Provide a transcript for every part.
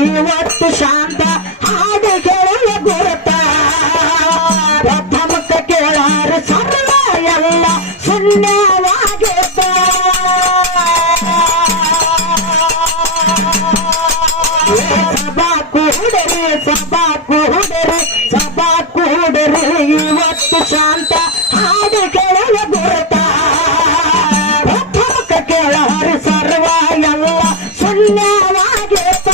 ಇವತ್ತು ಶಾಂತ ಹಾಡು ಕೇಳಲು ಗುರುತ ಪ್ರಥಮಕ್ಕೆ ಕೇಳಾರು ಸರ್ವ ಎಲ್ಲ ಶೂನ್ಯವಾಗಿತ್ತ ಸಭಾ ಕೂಡರಿ ಇವತ್ತು ಶಾಂತ ಹಾಡು ಕೇಳಲು ಗುರುತ ಪ್ರಥಮಕ್ಕೆ ಕೇಳಾರು ಸರ್ವ ಎಲ್ಲ ಶೂನ್ಯವಾಗಿತ್ತ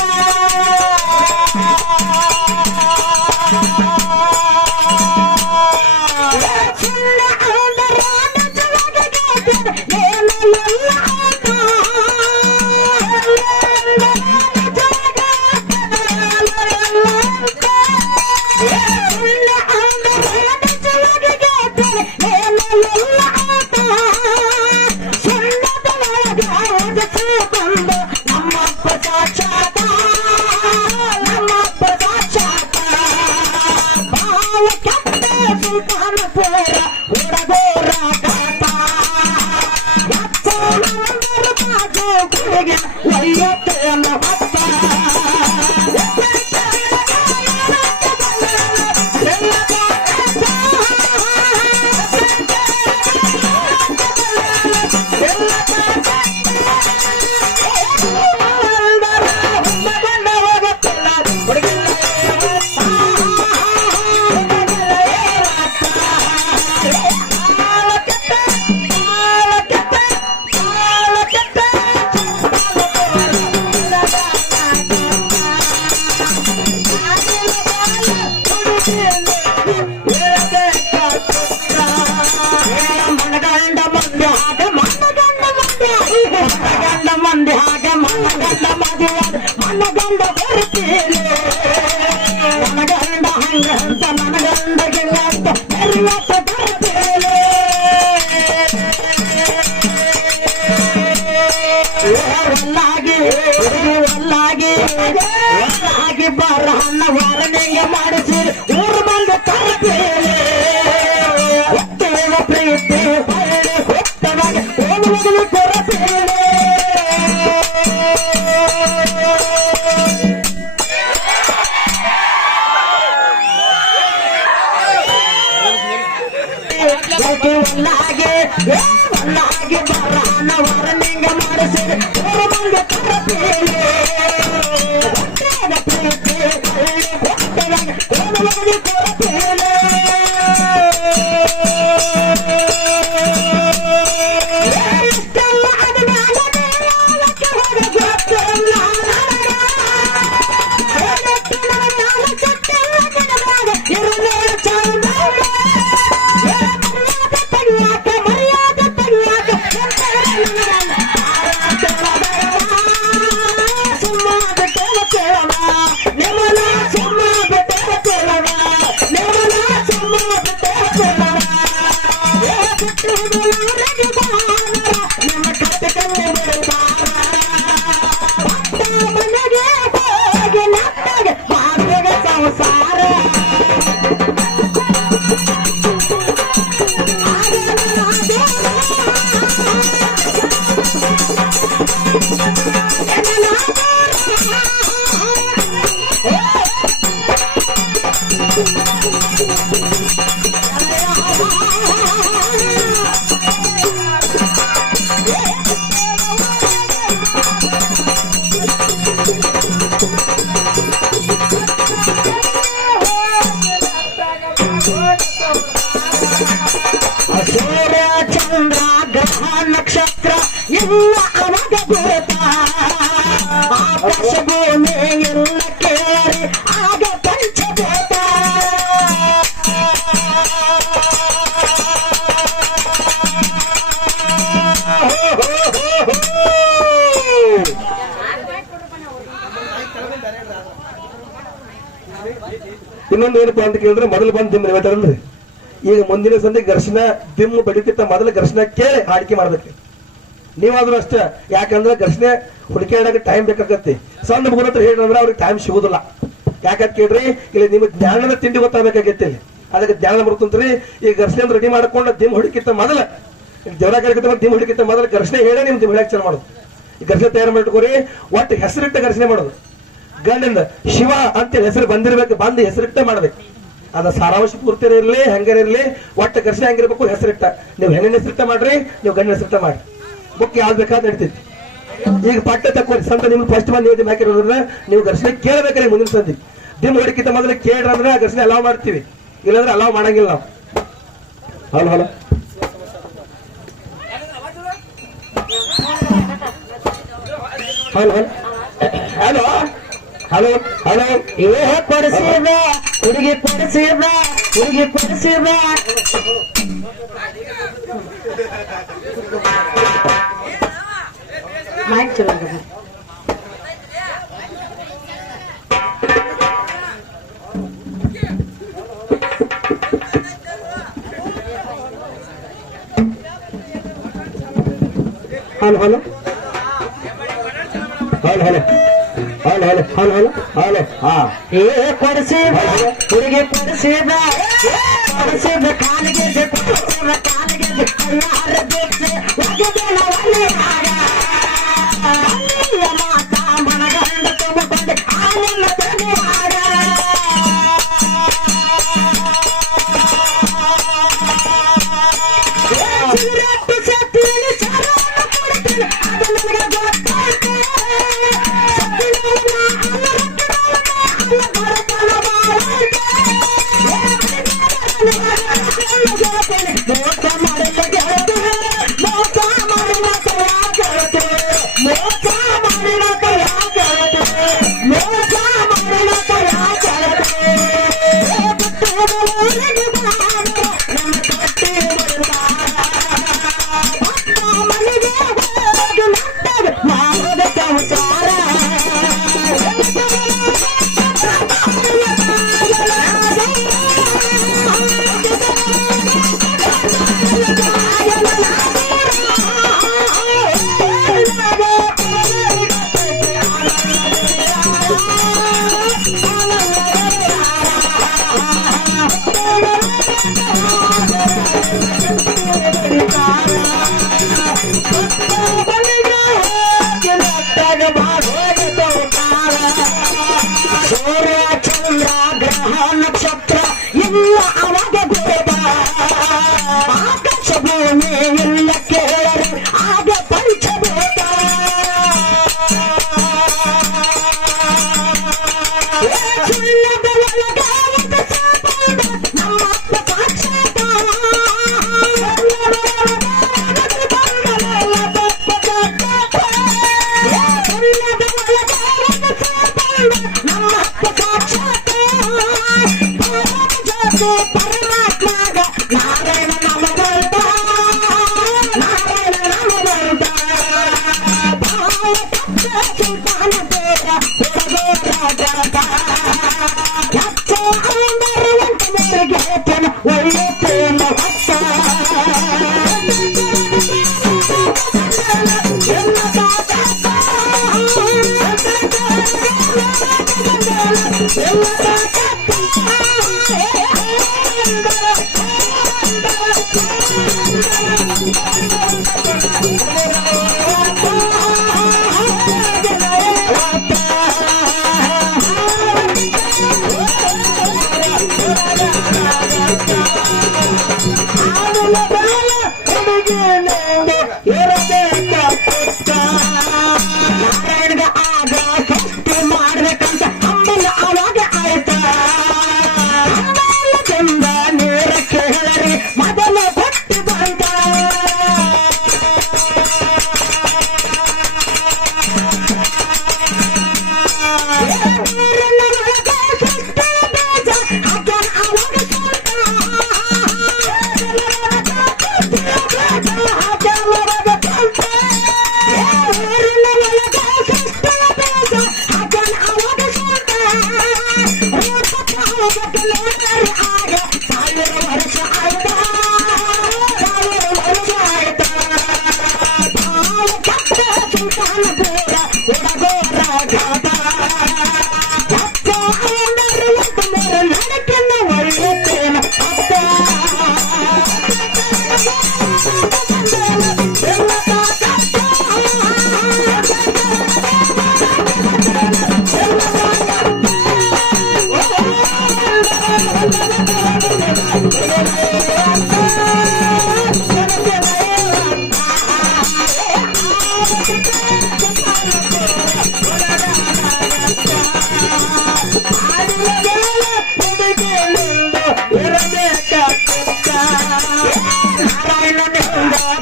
ಬರಹನ್ನ ವಾರನೆಗೆ ಮಾಡಿಸಿ ಊರು ಬಂದ ತರಬೇಲೆ ಪ್ರೀತಿ ಹೊತ್ತವಾಗಿ ಓದುವುದು ಕೊರಬೇಲೆ ಆಕಿ ಒಲ್ಲಾಗೆ ಒಲ್ಲಾಗೆ ಬರಹನ ವರನಿಂಗ ಮಾಡಿಸಿದ ಊರು ಮಂದಿ ತರಪೇಲೆ ಪ್ರೀತಿ ಕೊಟ್ಟದಾಗ ಊರು ಮಂದಿ ತರಪೇಲೆ ಸೂರ್ಯ ಚಂದ್ರ ಗ್ರಹ ನಕ್ಷತ್ರ ಎಲ್ಲ ಅವಾಗ ಭೂತ ಆಕಾಶ ಭೂಮಿ ಎಲ್ಲ ಕೇಳಿ ಆಗ ಪಂಚಭೂತ ಇನ್ನೊಂದು ಏನಪ್ಪಾ ಅಂತ ಕೇಳಿದ್ರೆ ಮೊದಲು ಬಂದು ದಿಮ್ಮ ಹೇಳ್ತಾರಲ್ರಿ ಈಗ ಮುಂದಿನ ಸಂಧಿ ಘರ್ಷಣೆ ದಿಮ್ಮ ಬಡಿತಿತ್ತ ಮೊದಲ ಘರ್ಷಣೆ ಕೇಳಿ ಆಡಿಕೆ ಮಾಡ್ಬೇಕ್ರಿ ನೀವಾದ್ರೂ ಅಷ್ಟೇ ಯಾಕಂದ್ರೆ ಘರ್ಷಣೆ ಹುಡುಕಾಡಕ್ಕೆ ಟೈಮ್ ಬೇಕಾಗತ್ತೆ ಸಣ್ಣ ಮಗುನ ಹತ್ರ ಹೇಳಿದ್ರೆ ಅವ್ರಿಗೆ ಟೈಮ್ ಸಿಗುದಿಲ್ಲ ಯಾಕಂತ ಕೇಳ್ರಿ ಇಲ್ಲಿ ನಿಮ್ಗೆ ಜ್ಞಾನದ ತಿಂಡಿ ಗೊತ್ತಾಗಬೇಕಾಗೈತಿ ಇಲ್ಲಿ ಅದಕ್ಕೆ ಜ್ಞಾನ ಬರ್ತಂತ್ರಿ ಈ ಘರ್ಷಣೆ ಅಂದ್ರೆ ರೆಡಿ ಮಾಡ್ಕೊಂಡು ದಿಮ್ ಹುಡುಕಿತ್ತ ಮೊದಲ ದೇವರ ಕಾರ್ಯಕ್ರಮ ದಿಮ್ ಹುಡುಕಿತ್ತ ಮೊದಲ ಘರ್ಷಣೆ ಹೇಳಿ ನಿಮ್ ದಿಮ್ ಹೇಳಕ್ ಮಾಡೋದು ಈ ಘರ್ಷಣೆ ತಯಾರು ಮಾಡಿಟ್ಕೋರಿ ಒಟ್ಟು ಹೆಸರಿಟ್ಟ ಘರ್ಷಣೆ ಮಾಡೋದು ಗಂಡಿಂದ ಶಿವ ಅಂತ ಹೆಸರು ಬಂದಿರ್ಬೇಕು ಬಂದು ಹೆಸರಿಟ್ಟ ಮಾಡ್ಬೇಕು ಅದ ಸಾರಾಂಶ ಪೂರ್ತಿ ಇರ್ಲಿ ಹೆಂಗಿರ್ಲಿ ಒಟ್ಟು ಘರ್ಷಣೆ ಹೆಂಗಿರ್ಬೇಕು ಹೆಸರಿಟ್ಟ ನೀವು ಹೆಣ್ಣಿನ ಹೆಸರಿಟ್ಟ ಮಾಡ್ರಿ ನೀವು ಗಂಡಿನ ಹೆಸರಿಟ್ಟ ಮಾಡ್ರಿ ಮುಖ್ಯ ಯಾವ್ದು ಬೇಕಾದ್ ನಡೀತೈತಿ ಈಗ ಪಟ್ಟ ತಕ್ಕೋರಿ ಸಂತ ನಿಮ್ಗೆ ಫಸ್ಟ್ ಬಂದು ನೀವು ಹಾಕಿರೋದ್ರ ನೀವು ಘರ್ಷಣೆ ಕೇಳ್ಬೇಕ್ರಿ ಮುಂದಿನ ಸಂಧಿ ದಿಮ್ ಹೊಡಿಕಿಂತ ಮೊದಲು ಕೇಳ್ರಿ ಅಂದ್ರೆ ಘರ್ಷಣೆ ಅಲಾವ್ ಮಾಡ್ತೀವಿ ಇಲ್ಲಾಂದ್ರೆ ಅಲಾವ್ ಮಾಡಂಗಿಲ್ಲ ನಾವು hello hello hello hello hello hello ಇವೇ ಕೊಡಿಸಿದ ಹುಡುಗಿ ಕೊಡಿಸಿದ ಹುಡುಗಿ ಕೊಡಿಸಿದ ಮೈಕ್ ಚಲೋ hello hello hello hello hello hello hello hello ಹಾ ಏ ಕೊಡಿಸಿದ ಹುಡುಗಿ ಕೊಡಿಸಿದ ಕೊಡಿಸಿದ ಕಾಲಿಗೆ ಕೊಡಿಸಿದ ಕಾಲಿಗೆ ಯಾರ ಬೇಕು ಒಗೆದೇನ ಒಳ್ಳೆ ಮಾತಾ ಮನಗಂಡ ತುಂಬಿಕೊಂಡು ಆನೆಲ್ಲ ತಡೆಯಾಡ ಸಿಗರೇಟು ಸತ್ತೀನಿ ಸಾರವನ್ನು ಕೊಡ್ತೀನಿ ಅದು ನನಗೆ ಗೊತ್ತಾಯ್ತು ಸತ್ತಿನ ಬೆಲ್ಲದ ಒಳಗ ಒಂದು ಸಾಪಾಡ ನಮ್ಮಪ್ಪ ಸಾಕ್ಷಾತ ಬೆಲ್ಲದ ಒಳಗ ಒಂದು ಬಂಗಲೆಲ್ಲ ತಪ್ಪ ಸಾಕ್ಷಾತ ಬೆಲ್ಲದ ಒಳಗ ಒಂದು ಸಾಪಾಡ ನಮ್ಮಪ್ಪ ಸಾಕ್ಷಾತ ಪರಮಾತ್ಮಗ ನಾರಾಯಣ ನಮಗಂತ ನಾರಾಯಣ ನಮಗಂತ ಸುಲ್ತಾನ ಬೇಡ ಹೊರಗೋ ರಾಜ ಲಕ್ಷ ಬರುವಂತ ಮೇರೆಗೆ ಒಳ್ಳೆ ಪ್ರೇಮ ಭಕ್ತ ಎಲ್ಲ ನಾರಾಯಣಗ ಆಗ ಸೃಷ್ಟಿ ಮಾಡ್ಬೇಕಂತ ಅಮ್ಮನ ಅವಾಗ ಆಯ್ತಾ ಚಂದ ನೇರ ಕೇಳರಿ ಮೊದಲ ಭಕ್ತಿ ಬಂದ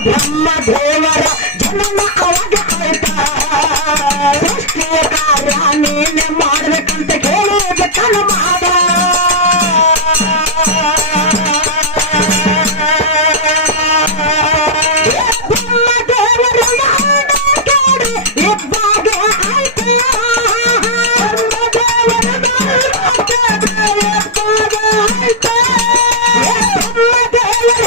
ಬ್ರಹ್ಮ ದೇವರ ಜನನ ಅವಾಗ ಆಯ್ತಾ ಸೃಷ್ಟಿಯ ಕಾರ್ಯ ನೀನೆ ಮಾಡ್ಬೇಕಂತ ಕೇಳಿದ ಕಣ ಮಾಡ ಬ್ರಹ್ಮ ದೇವರ ಕೇಳಿ ಇಬ್ಬಾಗ ಆಯ್ತಾ ಬ್ರಹ್ಮ ದೇವರ ಇಬ್ಬಾಗ ಆಯ್ತಾ ಬ್ರಹ್ಮ ದೇವರ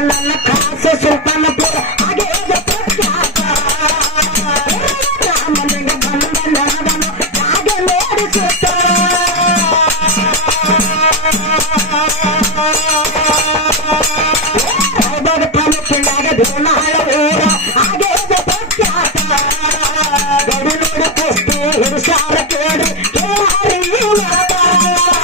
ನನ್ನ ಕಾಸ ಸುಲ್ತಾನಪುರ ಹಾಗೆ ಪ್ರಖ್ಯಾತ ರಾಮನಿಗೆ ಬಂದ ನನಗನು ಹಾಗೆ ನೋಡಿಸುತ್ತ ತಾಲೂಕಿನಾಗ ದೇವನ